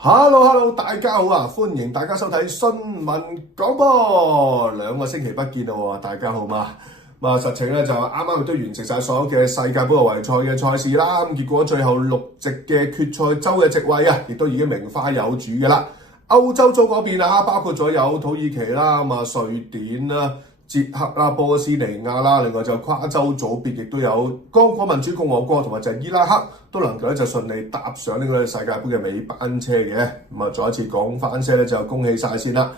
Hello，大家好啊！歡迎大家收睇新聞廣播。2個星期不見啦喎，大家好嘛？實情咧就啱啱都完成晒所有嘅世界盃外圍賽嘅賽事啦。結果最後6席嘅決賽周嘅席位啊，亦都已經名花有主嘅啦。歐洲組嗰邊啊，包括咗有土耳其啦、瑞典啦、捷克啦、波斯尼亞啦，另外就跨洲組別亦都有剛果民主共和國同埋就係伊拉克都能夠咧就順利踏上呢個世界盃嘅尾班車嘅。再一次講翻聲咧就恭喜晒先啦。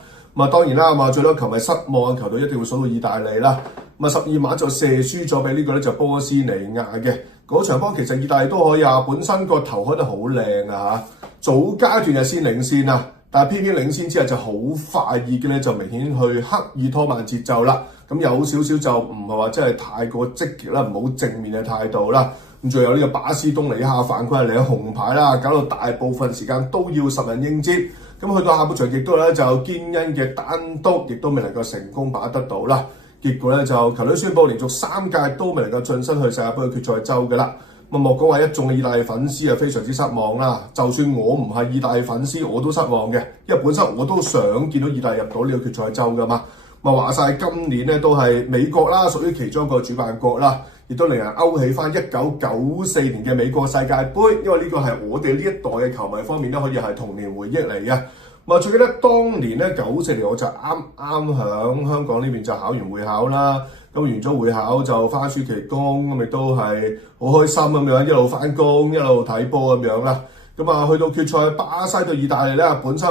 當然啦，最多球迷失望嘅球隊一定會數到意大利啦。12碼就射輸咗俾呢個咧就波斯尼亞嘅嗰場波，其實意大利都可以啊，本身個頭開得好靚啊嚇，早階段就先領先啊。但係偏偏領先之後就好快已經咧就明顯去刻意拖慢節奏啦，咁有少少就唔係話真係太過積極啦，唔好正面嘅態度啦。咁仲有呢個巴斯東尼亞犯規嚟嘅紅牌啦，搞到大部分時間都要10人應接。咁去到下半場亦都咧就堅恩嘅單刀亦都未能夠成功把握得到啦。結果咧就球隊宣布連續3屆都未能夠晉身去世界盃嘅決賽周嘅啦。莫講話一眾嘅意大利粉絲啊，非常之失望啦！就算我唔係意大利粉絲，我都失望嘅，因為本身我都想見到意大利入到呢個決賽周噶嘛。話晒今年咧都係美國啦，屬於其中一個主辦國啦，亦都令人勾起翻1994年嘅美國世界盃，因為呢個係我哋呢一代嘅球迷方面咧，可以係童年回憶嚟嘅。最記得當年咧94年我就啱啱響香港呢邊就考完會考啦。咁完咗會考就翻暑期工，咁亦都係好開心咁樣，一路翻工一路睇波咁樣啦。去到決賽巴西對意大利咧，本身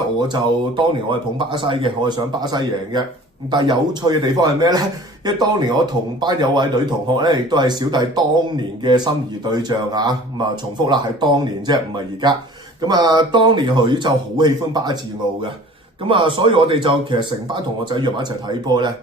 當年我係捧巴西嘅，我係想巴西贏嘅。但係有趣嘅地方係咩咧？因為當年我同班有位女同學咧，亦都係小弟當年嘅心儀對象啊。重複啦，係當年啫，唔係而家。當年佢就好喜歡巴治奧嘅，所以我哋就其實成班同學仔約埋一齊睇波咧。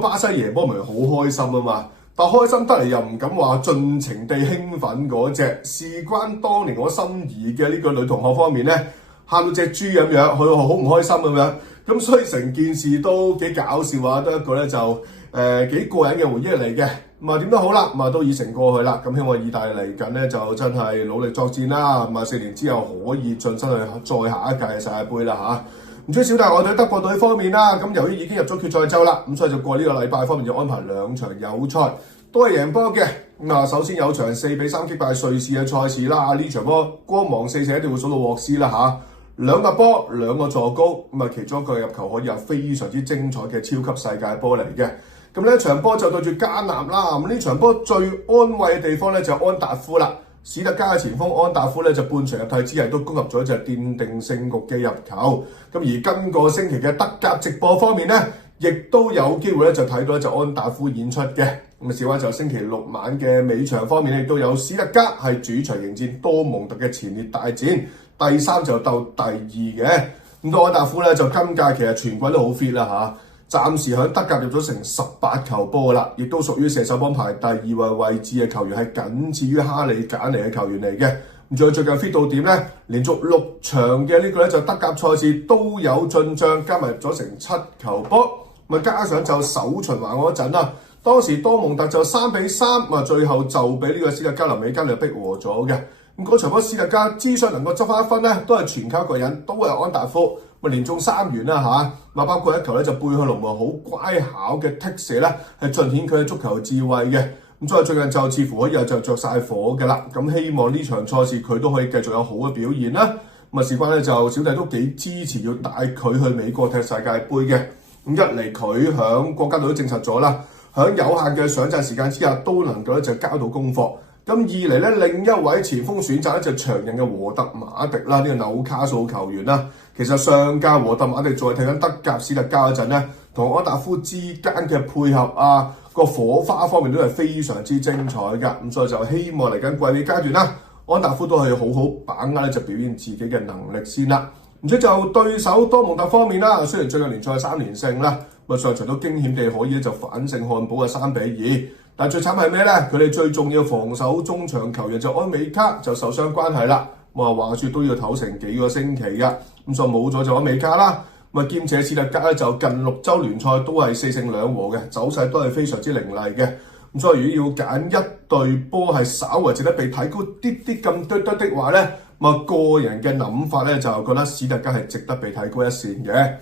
巴西贏波咪好開心啊嘛，但開心得嚟又唔敢話盡情地興奮嗰隻。事關當年我心儀嘅呢個女同學方面咧，喊到隻豬咁樣，佢好唔開心咁樣。咁所以成件事都幾搞笑啊，都一個咧就幾過癮嘅回憶嚟嘅。點都好啦，都已成過去啦。咁希望意大利嚟緊咧就真係努力作戰啦。4年之後可以晉身去再下一屆嘅世界盃啦嚇。唔知小弟我哋德國隊方面啦，咁由於已經入咗決賽周啦，咁所以就過呢個禮拜方面就安排2場友賽，都係贏波嘅。首先有場4-3擊敗瑞士嘅賽事啦，呢場波光芒四射一定會數到沃斯啦嚇，2個波2個助攻，其中一個入球可以有非常之精彩嘅超級世界波嚟嘅。咁呢一場波就對住加納啦，咁呢場波最安慰嘅地方咧就安達夫啦。史特加嘅前鋒安達夫咧就半場入替之後都攻入咗一隻奠定勝局嘅入球。而今個星期嘅德甲直播方面咧，亦都有機會咧就睇到一隻安達夫演出嘅。事關就星期6晚嘅尾場方面亦都有史特加係主場迎戰多蒙特嘅前列大戰，第3就鬥第2嘅。安達夫咧就今屆其實全季都好 fit 啦嚇，暫時喺德甲入咗成18球波啦，亦都屬於射手榜排第2位置嘅球員，係僅次於哈利簡尼嘅球員嚟嘅。最近 fit 到點咧？連續6場嘅呢個咧就德甲賽事都有進帳，加埋入咗成7球波。加上就首循環嗰陣啦，當時多蒙特就3-3，最後就俾呢個斯特加林美加利逼和咗嘅。嗰場波斯特加之所以能夠執翻1分咧，都係全靠個人，都係安達夫。連中3元啦嚇，包括一球咧就背向龍門好乖巧嘅踢射咧，係盡顯佢嘅足球智慧嘅。所以最近就似乎可以就着晒火嘅啦。希望呢場賽事佢都可以繼續有好嘅表現啦。事關咧就小弟都幾支持要帶佢去美國踢世界盃嘅。一嚟佢響國家隊都證實咗啦，響有限嘅上陣時間之下都能夠咧就交到功課。二嚟咧，另一位前鋒選擇咧就長人嘅禾特馬迪啦，呢個紐卡素球員啦。其實上屆禾特馬迪再睇緊德甲史特加嗰陣咧，同安達夫之間嘅配合啊，個火花方面都係非常之精彩㗎。所以就希望嚟緊季尾階段啦，安達夫都係好好把握咧就表現自己嘅能力先啦。就對手多蒙特方面啦，雖然最近聯賽3連勝啦，上場都驚險地可以就反勝漢堡嘅3-2。但最慘係咩咧？佢哋最重要防守中場球員就安美卡就受傷關係啦。話説都要唞成幾個星期㗎，所以冇咗就安美卡啦。兼且史特加咧就近6週聯賽都係4勝2和嘅，走勢都係非常之凌厲嘅。所以如果要揀一隊波係稍為值得被睇高啲咁多的話咧，個人嘅諗法咧就覺得史特加係值得被睇高一線嘅。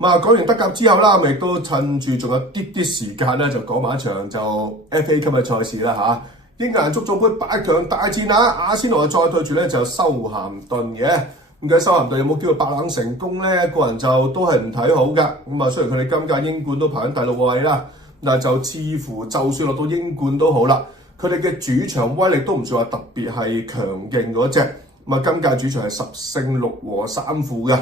講完德甲之後啦，亦都趁住仲有啲時間咧，就講埋一場就 FA 級嘅賽事啦嚇。英格蘭足總杯8強大戰啊，阿仙奴再對住咧就修咸頓嘅。咁究竟修咸頓有冇機會爆冷成功咧？個人就都係唔睇好㗎。雖然佢哋今屆英冠都排緊第6位啦，但係就似乎就算落到英冠都好啦，佢哋嘅主場威力都唔算話特別係強勁嗰隻。今屆主場係10勝6和3負嘅。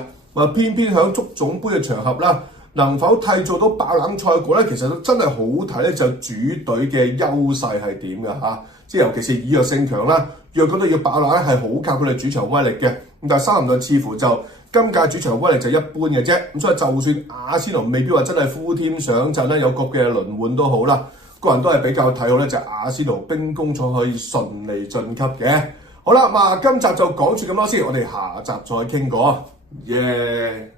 偏偏喺足總杯嘅場合啦，能否締造到爆冷賽果咧？其實都真係好睇咧，就主隊嘅優勢係點㗎嚇？即係尤其是以弱勝強啦，若嗰度要爆冷咧，係好靠佢哋主場威力嘅。但係修咸頓似乎就今屆主場威力就一般嘅啫。所以就算阿仙奴未必話真係呼添上陣咧，有局嘅輪換都好啦。個人都係比較睇好咧，就係阿仙奴兵工廠可以順利晉級嘅。好啦，今集就講住咁多先，我哋下集再傾過。耶！